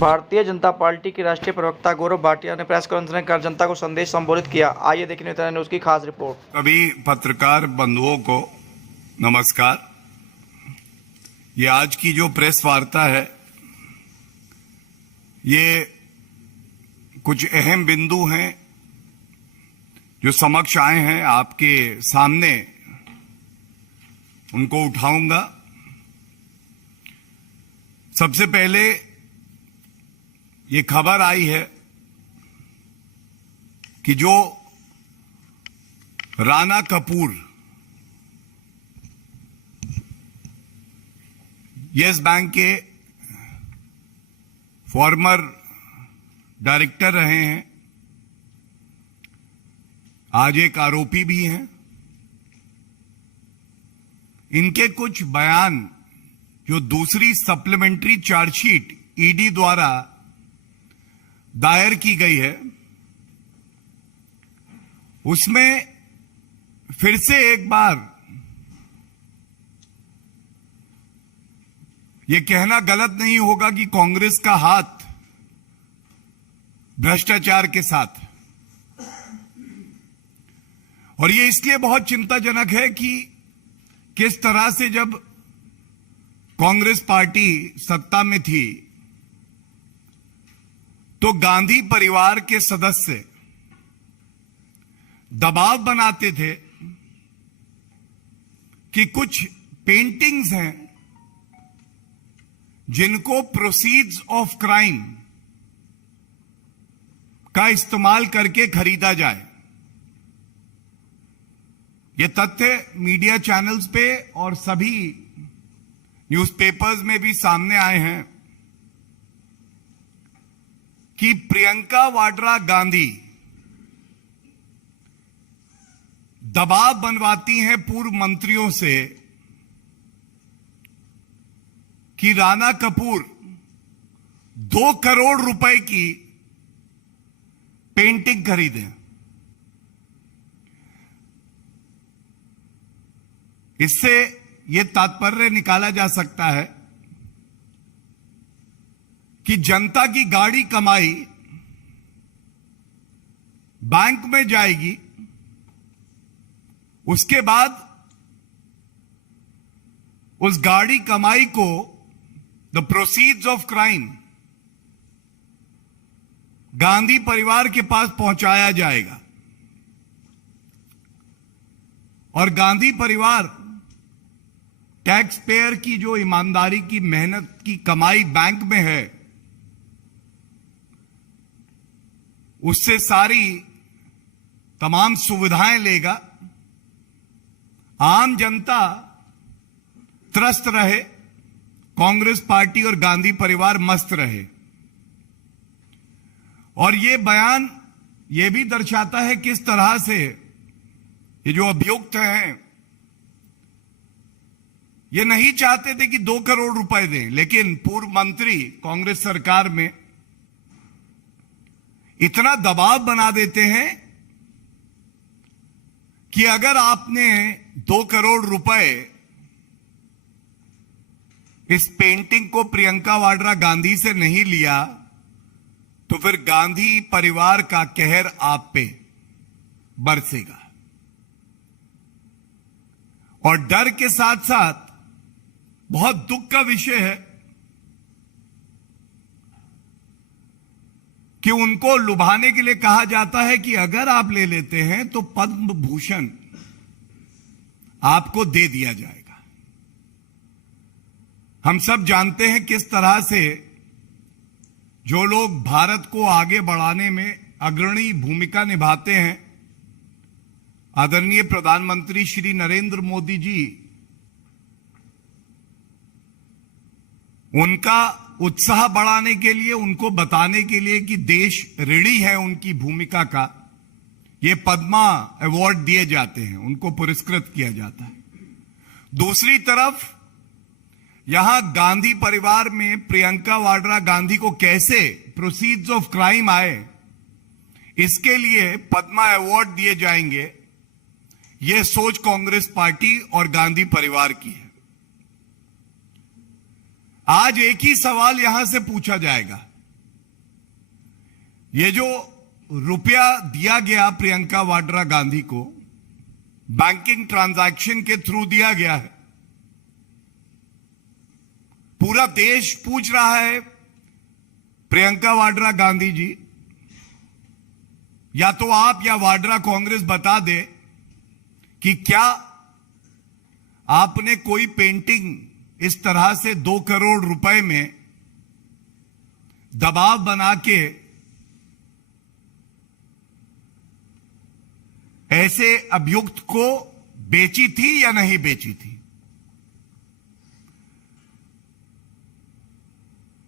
Bharatiya Janata party के राष्ट्रीय प्रवक्ता गौरव भाटिया ने प्रेस कॉन्फ्रेंस कर जनता को संदेश संबोधित किया। आइए देखें नेता न्यूज की खास रिपोर्ट। सभी पत्रकार बंधुओं को नमस्कार। ये आज की जो प्रेस वार्ता है, ये कुछ अहम बिंदु हैं जो समक्ष आए हैं, आपके सामने उनको उठाऊंगा। सबसे पहले ये खबर आई है कि जो राणा कपूर यस बैंक के फॉर्मर डायरेक्टर रहे हैं, आज एक आरोपी भी हैं। इनके कुछ बयान जो दूसरी सप्लीमेंट्री चार्जशीट ईडी द्वारा दायर की गई है, उसमें फिर से एक बार यह कहना गलत नहीं होगा कि कांग्रेस का हाथ भ्रष्टाचार के साथ। और यह इसलिए बहुत चिंताजनक है कि किस तरह से जब कांग्रेस पार्टी सत्ता में थी तो गांधी परिवार के सदस्य दबाव बनाते थे कि कुछ पेंटिंग्स हैं जिनको प्रोसीड्स ऑफ क्राइम का इस्तेमाल करके खरीदा जाए। ये तथ्य मीडिया चैनल्स पे और सभी न्यूज़पेपर्स में भी सामने आए हैं कि प्रियंका वाड्रा गांधी दबाव बनवाती हैं पूर्व मंत्रियों से कि राणा कपूर 2 करोड़ रुपए की पेंटिंग खरीदें। इससे यह तात्पर्य निकाला जा सकता है कि जनता की गाड़ी कमाई बैंक में जाएगी, उसके बाद उस गाड़ी कमाई को the proceeds of crime Gandhi परिवार के पास पहुंचाया जाएगा और गांधी परिवार टैक्स पेयर की जो ईमानदारी की मेहनत की कमाई बैंक में है, उससे सारी तमाम सुविधाएं लेगा। आम जनता त्रस्त रहे, कांग्रेस पार्टी और गांधी परिवार मस्त रहे। और ये बयान ये भी दर्शाता है किस तरह से ये जो अभियुक्त हैं ये नहीं चाहते थे कि 2 करोड़ रुपए दें, लेकिन पूर्व मंत्री कांग्रेस सरकार में इतना दबाव बना देते हैं कि अगर आपने 2 करोड़ रुपए इस पेंटिंग को प्रियंका वाड्रा गांधी से नहीं लिया तो फिर गांधी परिवार का कहर आप पे बरसेगा। और डर के साथ साथ बहुत दुख का विषय है कि उनको लुभाने के लिए कहा जाता है कि अगर आप ले लेते हैं तो पद्म भूषण आपको दे दिया जाएगा। हम सब जानते हैं किस तरह से जो लोग भारत को आगे बढ़ाने में अग्रणी भूमिका निभाते हैं, आदरणीय प्रधानमंत्री श्री नरेंद्र मोदी जी, उनका उत्साह बढ़ाने के लिए, उनको बताने के लिए कि देश ऋणी है उनकी भूमिका का, ये पद्मा अवार्ड दिए जाते हैं, उनको पुरस्कृत किया जाता है। दूसरी तरफ यहां गांधी परिवार में प्रियंका वाड्रा गांधी को कैसे प्रोसीड्स ऑफ क्राइम आए, इसके लिए पद्मा अवार्ड दिए जाएंगे, यह सोच कांग्रेस पार्टी और गांधी परिवार की है। आज एक ही सवाल यहां से पूछा जाएगा ये जो रुपया दिया गया प्रियंका वाड्रा गांधी को बैंकिंग ट्रांजैक्शन के थ्रू दिया गया है। पूरा देश पूछ रहा है प्रियंका वाड्रा गांधी जी, या तो आप या वाड्रा कांग्रेस बता दे कि क्या आपने कोई पेंटिंग इस तरह से 2 करोड़ रुपए में दबाव बना के ऐसे अभियुक्त को बेची थी या नहीं बेची थी।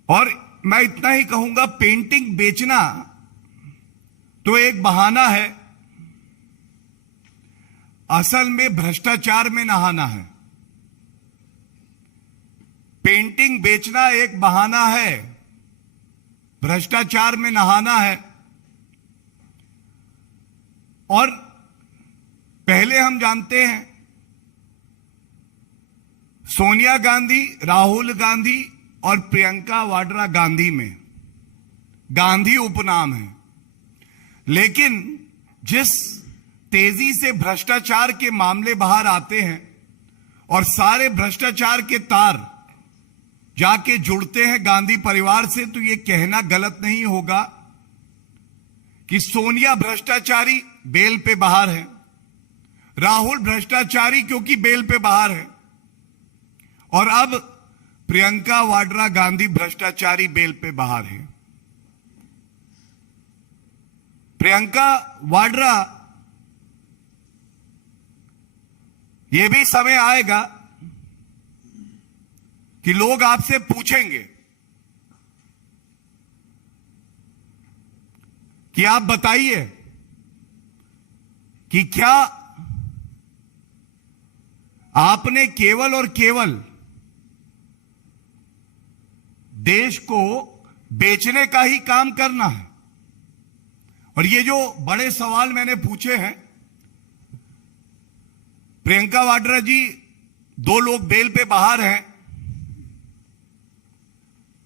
और मैं इतना ही कहूंगा, पेंटिंग बेचना तो एक बहाना है, असल में भ्रष्टाचार में नहाना है। पेंटिंग बेचना एक बहाना है, भ्रष्टाचार में नहाना है। और पहले हम जानते हैं सोनिया गांधी, राहुल गांधी और प्रियंका वाड्रा गांधी में गांधी उपनाम है, लेकिन जिस तेजी से भ्रष्टाचार के मामले बाहर आते हैं और सारे भ्रष्टाचार के तार जाके जुड़ते हैं गांधी परिवार से, तो यह कहना गलत नहीं होगा कि सोनिया भ्रष्टाचारी बेल पे बाहर है, राहुल भ्रष्टाचारी क्योंकि बेल पे बाहर है, और अब प्रियंका वाड्रा गांधी भ्रष्टाचारी बेल पे बाहर है। प्रियंका वाड्रा, यह भी समय आएगा कि लोग आपसे पूछेंगे कि आप बताइए कि क्या आपने केवल और केवल देश को बेचने का ही काम करना है। और ये जो बड़े सवाल मैंने पूछे हैं, प्रियंका वाड्रा जी, 2 लोग बेल पे बाहर हैं,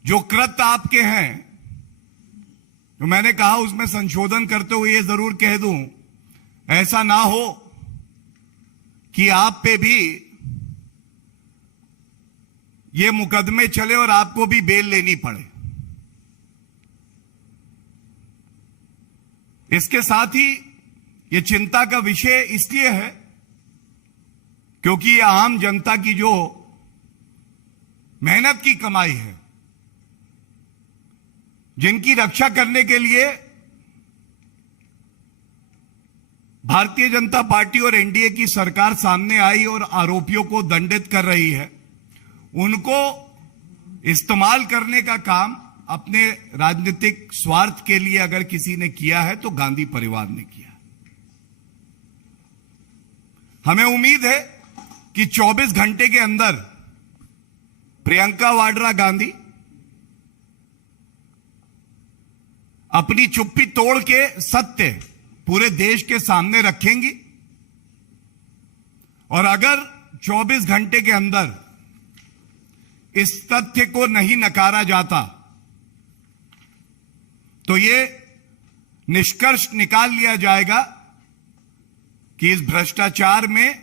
जो कृत्य आपके हैं, तो मैंने कहा उसमें संशोधन करते हुए ये जरूर कह दूं, ऐसा ना हो कि आप पे भी ये मुकदमे चले और आपको भी बेल लेनी पड़े। इसके साथ ही ये चिंता का विषय इसलिए है क्योंकि ये आम जनता की जो मेहनत की कमाई है, जिनकी रक्षा करने के लिए भारतीय जनता पार्टी और एनडीए की सरकार सामने आई और आरोपियों को दंडित कर रही है, उनको इस्तेमाल करने का काम अपने राजनीतिक स्वार्थ के लिए अगर किसी ने किया है तो गांधी परिवार ने किया। हमें उम्मीद है कि 24 घंटे के अंदर प्रियंका वाड्रा गांधी अपनी चुप्पी तोड़ के सत्य पूरे देश के सामने रखेंगी, और अगर 24 घंटे के अंदर इस तथ्य को नहीं नकारा जाता तो ये निष्कर्ष निकाल लिया जाएगा कि इस भ्रष्टाचार में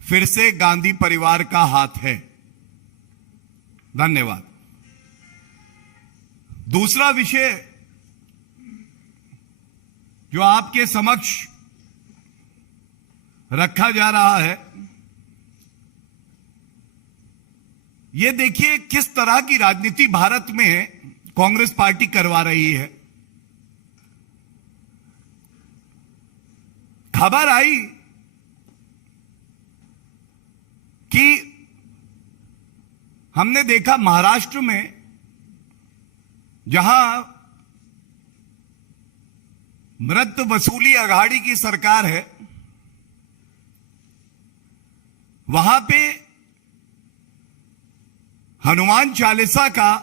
फिर से गांधी परिवार का हाथ है। धन्यवाद। दूसरा विषय जो आपके समक्ष रखा जा रहा है, ये देखिए किस तरह की राजनीति भारत में कांग्रेस पार्टी करवा रही है। खबर आई कि हमने देखा महाराष्ट्र में, जहां मृत वसूली अघाड़ी की सरकार है, वहां पे हनुमान चालीसा का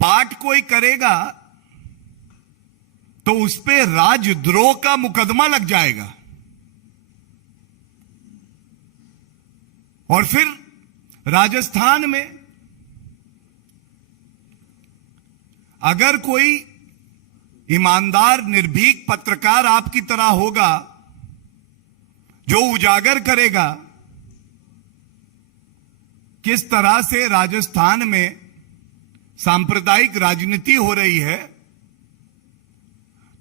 पाठ कोई करेगा तो उस पे राजद्रोह का मुकदमा लग जाएगा। और फिर राजस्थान में अगर कोई ईमानदार निर्भीक पत्रकार आपकी तरह होगा जो उजागर करेगा किस तरह से राजस्थान में सांप्रदायिक राजनीति हो रही है,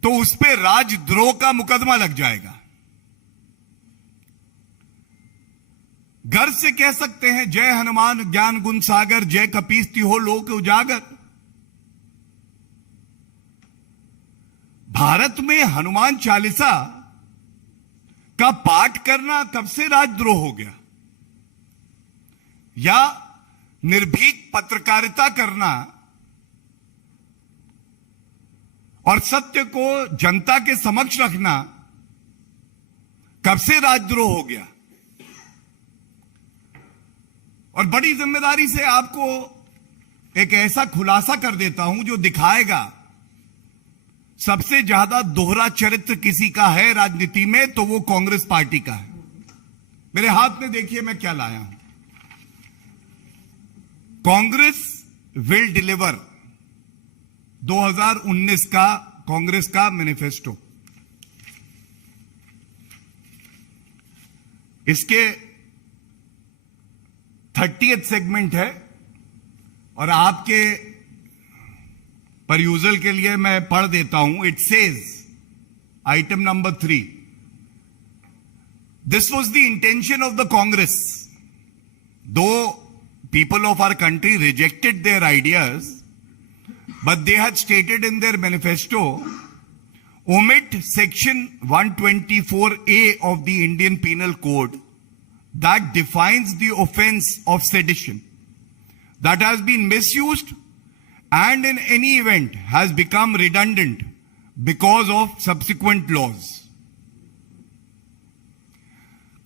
तो उस पर राजद्रोह का मुकदमा लग जाएगा। गर्व से कह सकते हैं जय हनुमान ज्ञान गुण सागर, जय कपीस तिहो लोक उजागर। भारत में हनुमान चालीसा का पाठ करना कब से राजद्रोह हो गया, या निर्भीक पत्रकारिता करना और सत्य को जनता के समक्ष रखना कब से राजद्रोह हो गया। और बड़ी जिम्मेदारी से आपको एक ऐसा खुलासा कर देता हूं जो दिखाएगा सबसे ज्यादा दोहरा चरित्र किसी का है राजनीति में, तो वो कांग्रेस पार्टी का है। मेरे हाथ में देखिए मैं क्या लाया हूं। कांग्रेस विल डिलीवर 2019 का कांग्रेस का मैनिफेस्टो। इसके 30th सेगमेंट है और आपके परयूजल के लिए मैं पढ़ देता हूं। It says, item number 3, this was the intention of the Congress, दो people of our country rejected their ideas, but they had stated in their manifesto, omit section 124A of the Indian Penal Code that defines the offense of sedition, that has been misused and in any event has become redundant because of subsequent laws.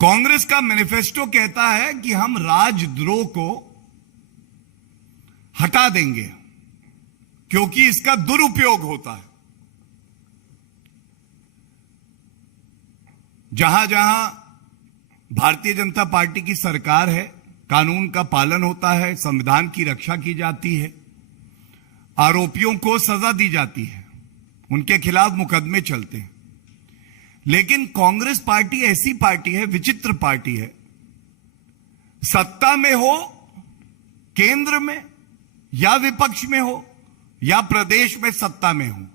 Congress का manifesto कहता है कि हम राजद्रोह को हटा देंगे क्योंकि इसका दुरुपयोग होता है। जहां जहां भारतीय जनता पार्टी की सरकार है, कानून का पालन होता है, संविधान की रक्षा की जाती है, आरोपियों को सजा दी जाती है, उनके खिलाफ मुकदमे चलते हैं। लेकिन कांग्रेस पार्टी ऐसी पार्टी है, विचित्र पार्टी है, सत्ता में हो, केंद्र में या विपक्ष में हो या प्रदेश में सत्ता में हो,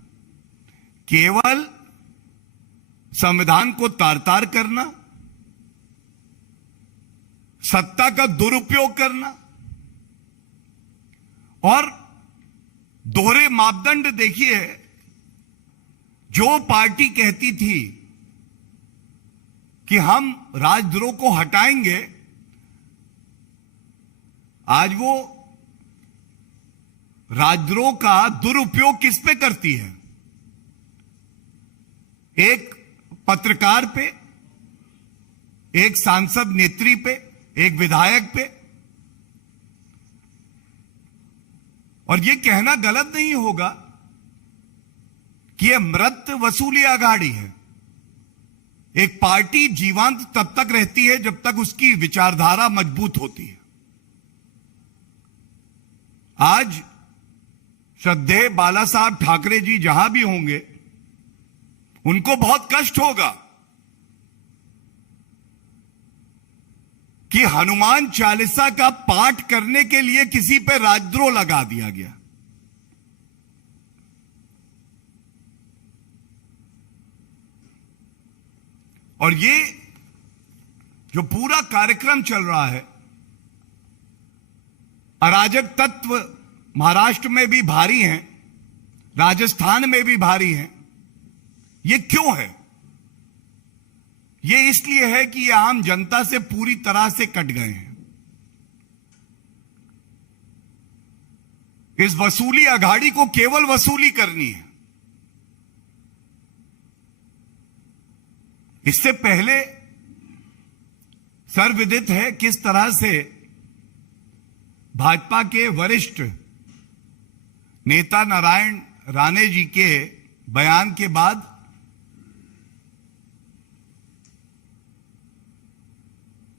केवल संविधान को तार-तार करना, सत्ता का दुरुपयोग करना और दोहरे मापदंड। देखिए, जो पार्टी कहती थी कि हम राजद्रोह को हटाएंगे, आज वो राजद्रोह का दुरुपयोग किस पे करती है? एक पत्रकार पे, एक सांसद नेत्री पे, एक विधायक पे। और यह कहना गलत नहीं होगा कि यह मृत वसूली अघाड़ी है। एक पार्टी जीवंत तब तक रहती है जब तक उसकी विचारधारा मजबूत होती है। आज श्रद्धेय बाला साहब ठाकरे जी जहां भी होंगे, उनको बहुत कष्ट होगा कि हनुमान चालीसा का पाठ करने के लिए किसी पे राजद्रोह लगा दिया गया। और ये जो पूरा कार्यक्रम चल रहा है, अराजक तत्व महाराष्ट्र में भी भारी हैं, राजस्थान में भी भारी हैं। ये क्यों है? ये इसलिए है कि ये आम जनता से पूरी तरह से कट गए हैं। इस वसूली अघाड़ी को केवल वसूली करनी है। इससे पहले सर्वविदित है किस तरह से भाजपा के वरिष्ठ नेता नारायण राणे जी के बयान के बाद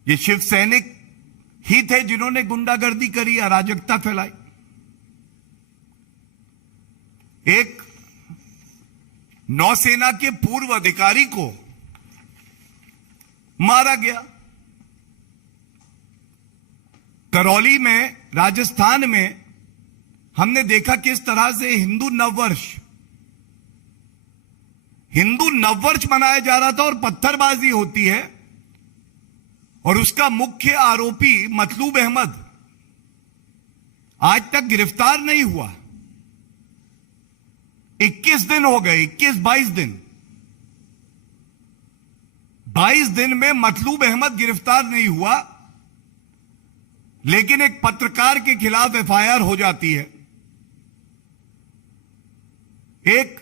ये शिव सैनिक ही थे जिन्होंने गुंडागर्दी करी, अराजकता फैलाई। एक नौसेना के पूर्व अधिकारी को मारा गया। करौली में, राजस्थान में हमने देखा किस तरह से हिंदू नववर्ष मनाया जा रहा था और पत्थरबाजी होती है, और उसका मुख्य आरोपी मतलूब अहमद आज तक गिरफ्तार नहीं हुआ। 21 दिन हो गए, 22 दिन, 22 दिन में मतलूब अहमद गिरफ्तार नहीं हुआ, लेकिन एक पत्रकार के खिलाफ एफआईआर हो जाती है। एक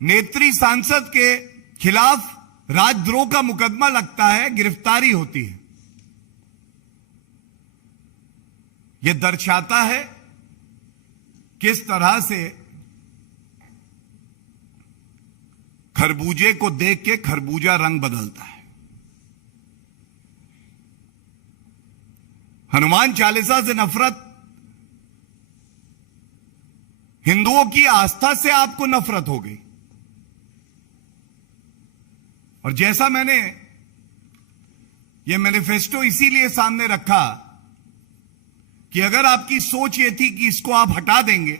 नेत्री सांसद के खिलाफ राजद्रोह का मुकदमा लगता है, गिरफ्तारी होती है। यह दर्शाता है किस तरह से खरबूजे को देख के खरबूजा रंग बदलता है। हनुमान चालीसा से नफरत, हिंदुओं की आस्था से आपको नफरत हो गई। और जैसा मैंने ये मैनिफेस्टो इसीलिए सामने रखा कि अगर आपकी सोच ये थी कि इसको आप हटा देंगे,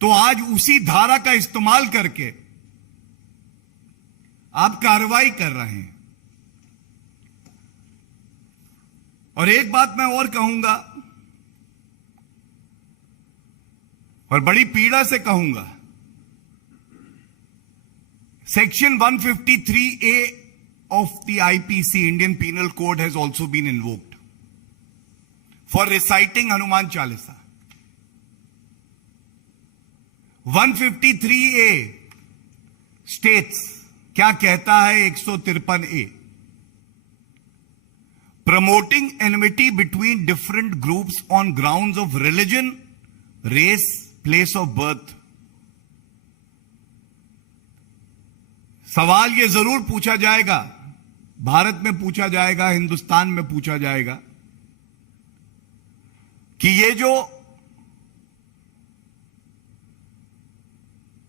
तो आज उसी धारा का इस्तेमाल करके आप कार्रवाई कर रहे हैं। और एक बात मैं और कहूंगा, और बड़ी पीड़ा से कहूंगा, section 153A of the IPC, Indian Penal Code, has also been invoked for reciting Hanuman Chalisa. 153A states, क्या कहता है 153A? Promoting enmity between different groups on grounds of religion, race, place of birth. सवाल यह जरूर पूछा जाएगा, भारत में पूछा जाएगा, हिंदुस्तान में पूछा जाएगा कि ये जो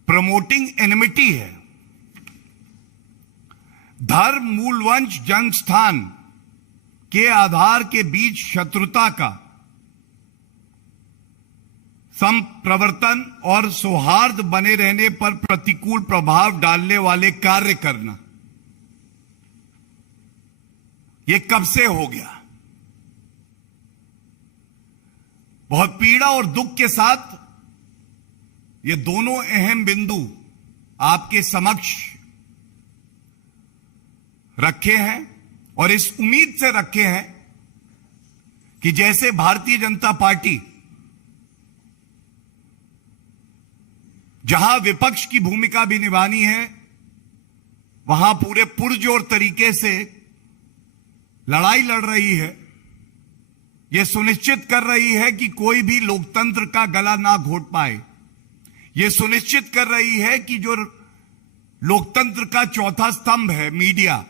प्रमोटिंग एनिमिटी है, धर्म, मूलवंश, जनस्थान के आधार के बीच शत्रुता का संप्रवर्तन और सौहार्द बने रहने पर प्रतिकूल प्रभाव डालने वाले कार्य करना, यह कब से हो गया? बहुत पीड़ा और दुख के साथ ये दोनों अहम बिंदु आपके समक्ष रखे हैं, और इस उम्मीद से रखे हैं कि जैसे भारतीय जनता पार्टी जहां विपक्ष की भूमिका भी निभानी है, वहां पूरे पुरजोर तरीके से लड़ाई लड़ रही है, यह सुनिश्चित कर रही है कि कोई भी लोकतंत्र का गला ना घोट पाए, यह सुनिश्चित कर रही है कि जो लोकतंत्र का चौथा स्तंभ है मीडिया,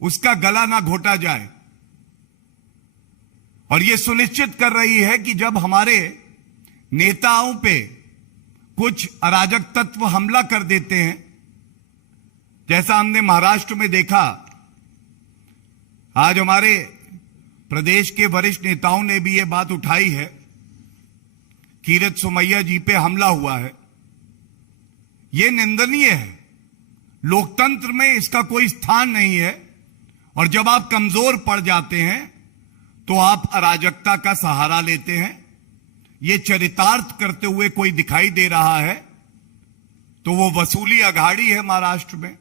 उसका गला ना घोटा जाए, और यह सुनिश्चित कर रही है कि जब हमारे नेताओं पे कुछ अराजक तत्व हमला कर देते हैं, जैसा हमने महाराष्ट्र में देखा, आज हमारे प्रदेश के वरिष्ठ नेताओं ने भी यह बात उठाई है, कीरत सोमैया जी पे हमला हुआ है, यह निंदनीय है। लोकतंत्र में इसका कोई स्थान नहीं है, और जब आप कमजोर पड़ जाते हैं तो आप अराजकता का सहारा लेते हैं। यह चरितार्थ करते हुए कोई दिखाई दे रहा है तो वो वसूली अघाड़ी है महाराष्ट्र में,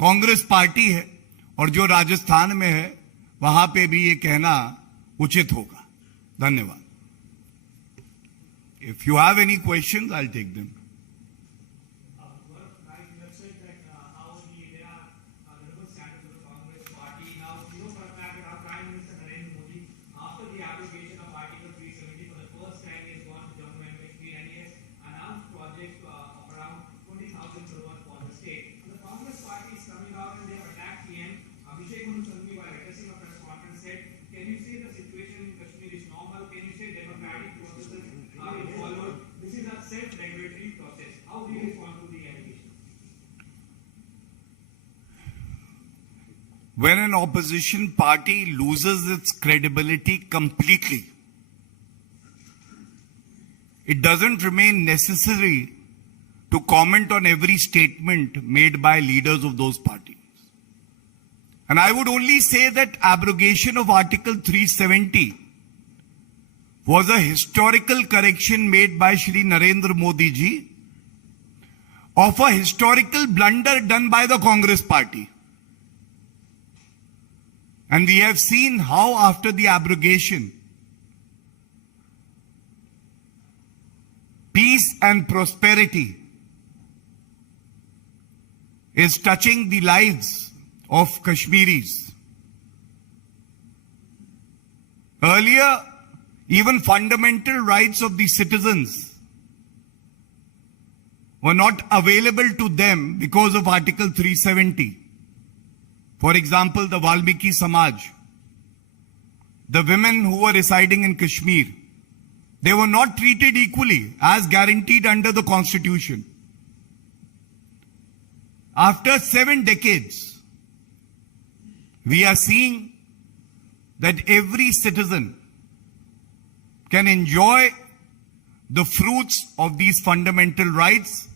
कांग्रेस पार्टी है, और जो राजस्थान में है वहां पे भी ये कहना उचित होगा। धन्यवाद। If you have any questions, I will take them. Democratic processes are followed. This is a self-regulatory when an opposition party loses its credibility completely, it doesn't remain necessary to comment on every statement made by leaders of those parties. And I would only say that abrogation of Article 370 was a historical correction made by Shri Narendra Modi ji of a historical blunder done by the Congress party. And we have seen how after the abrogation, peace and prosperity is touching the lives of Kashmiris. Earlier, even fundamental rights of the citizens were not available to them because of Article 370. For example, the Valmiki Samaj, the women who were residing in Kashmir, they were not treated equally as guaranteed under the Constitution. After 7 decades, we are seeing that every citizen can enjoy the fruits of these fundamental rights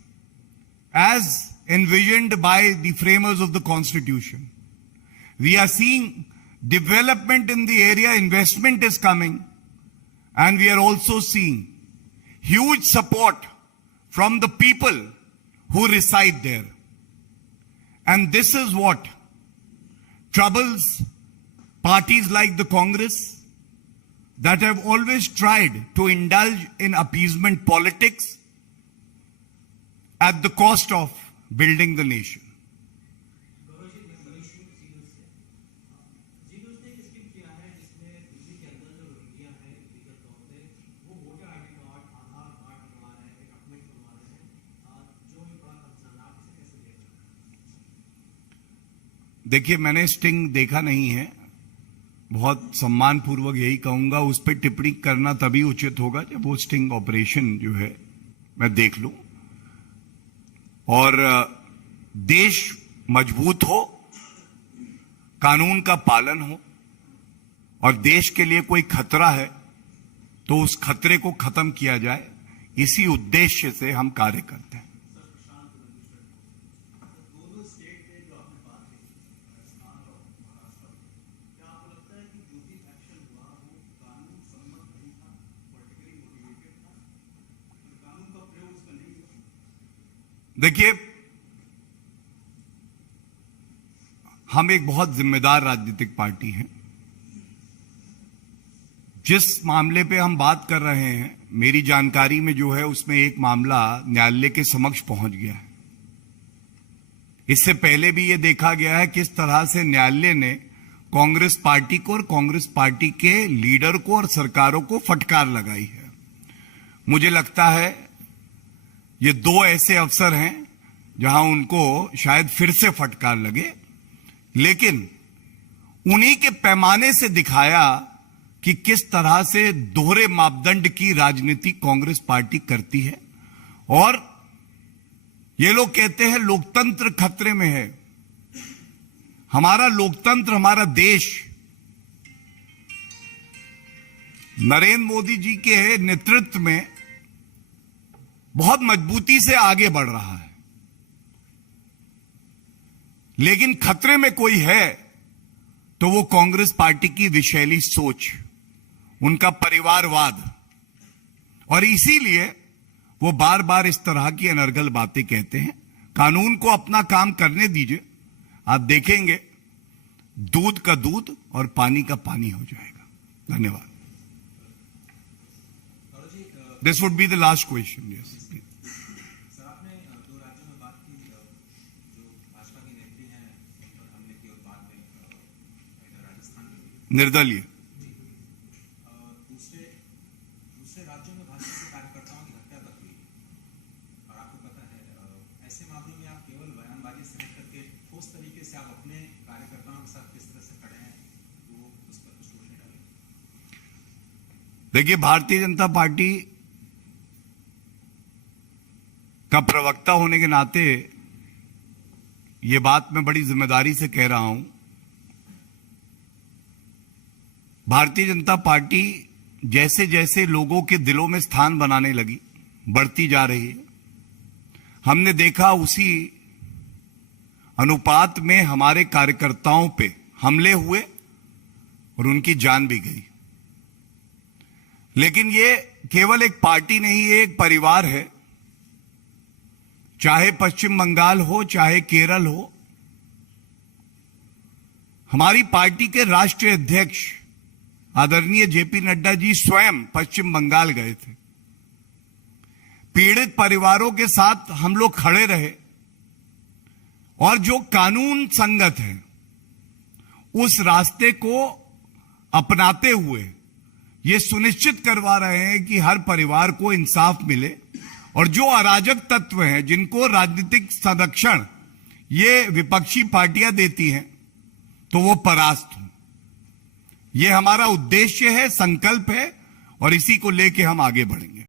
as envisioned by the framers of the Constitution. We are seeing development in the area, investment is coming, and we are also seeing huge support from the people who reside there. And this is what troubles parties like the Congress that have always tried to indulge in appeasement politics at the cost of building the nation. देखिए, मैंने sting देखा नहीं है, बहुत सम्मानपूर्वक यही कहूंगा, उस पर टिप्पणी करना तभी उचित होगा जब वो स्टिंग ऑपरेशन जो है मैं देख लूं और देश मजबूत हो, कानून का पालन हो और देश के लिए कोई खतरा है तो उस खतरे को खत्म किया जाए, इसी उद्देश्य से हम कार्य करते हैं। देखिए, हम एक बहुत जिम्मेदार राजनीतिक पार्टी हैं। जिस मामले पे हम बात कर रहे हैं, मेरी जानकारी में जो है उसमें एक मामला न्यायालय के समक्ष पहुंच गया है। इससे पहले भी यह देखा गया है किस तरह से न्यायालय ने कांग्रेस पार्टी को और कांग्रेस पार्टी के लीडर को और सरकारों को फटकार लगाई है। मुझे लगता है ये 2 ऐसे अवसर हैं जहां उनको शायद फिर से फटकार लगे, लेकिन उन्हीं के पैमाने से दिखाया कि किस तरह से दोहरे मापदंड की राजनीति कांग्रेस पार्टी करती है। और ये लोग कहते हैं लोकतंत्र खतरे में है। हमारा लोकतंत्र, हमारा देश नरेंद्र मोदी जी के नेतृत्व में बहुत मजबूती से आगे बढ़ रहा है, लेकिन खतरे में कोई है तो वो कांग्रेस पार्टी की विषैली सोच, उनका परिवारवाद, और इसीलिए वो बार बार इस तरह की अनर्गल बातें कहते हैं। कानून को अपना काम करने दीजिए, आप देखेंगे दूध का दूध और पानी का पानी हो जाएगा। धन्यवाद। This would be the last question. Yes, sir, आपने 2 राज्यों में बात की, जो भाजपा की नेत्री हैं उन पर हमले की और बाद में राजस्थान में निर्दलीय दूसरे राज्यों में भाजपा के कार्यकर्ताओं की हत्या तक हुई। और आपको पता है, ऐसे मामलों में आप केवल बयानबाजी से हट करके ठोस तरीके से आप अपने कार्यकर्ताओं के साथ किस तरह से खड़े हैं, वो उस पर कुछ रोशनी डालें। देखिए, भारतीय जनता पार्टी का प्रवक्ता होने के नाते ये बात मैं बड़ी जिम्मेदारी से कह रहा हूं भारतीय जनता पार्टी जैसे जैसे लोगों के दिलों में स्थान बनाने लगी, बढ़ती जा रही है। हमने देखा उसी अनुपात में हमारे कार्यकर्ताओं पे हमले हुए और उनकी जान भी गई। लेकिन ये केवल एक पार्टी नहीं, ये एक परिवार है। चाहे पश्चिम बंगाल हो, चाहे केरल हो, हमारी पार्टी के राष्ट्रीय अध्यक्ष आदरणीय जेपी नड्डा जी स्वयं पश्चिम बंगाल गए थे। पीड़ित परिवारों के साथ हम लोग खड़े रहे और जो कानून संगत है उस रास्ते को अपनाते हुए ये सुनिश्चित करवा रहे हैं कि हर परिवार को इंसाफ मिले और जो अराजक तत्व हैं जिनको राजनीतिक संरक्षण ये विपक्षी पार्टियां देती हैं तो वो परास्त हों। ये हमारा उद्देश्य है, संकल्प है और इसी को लेके हम आगे बढ़ेंगे।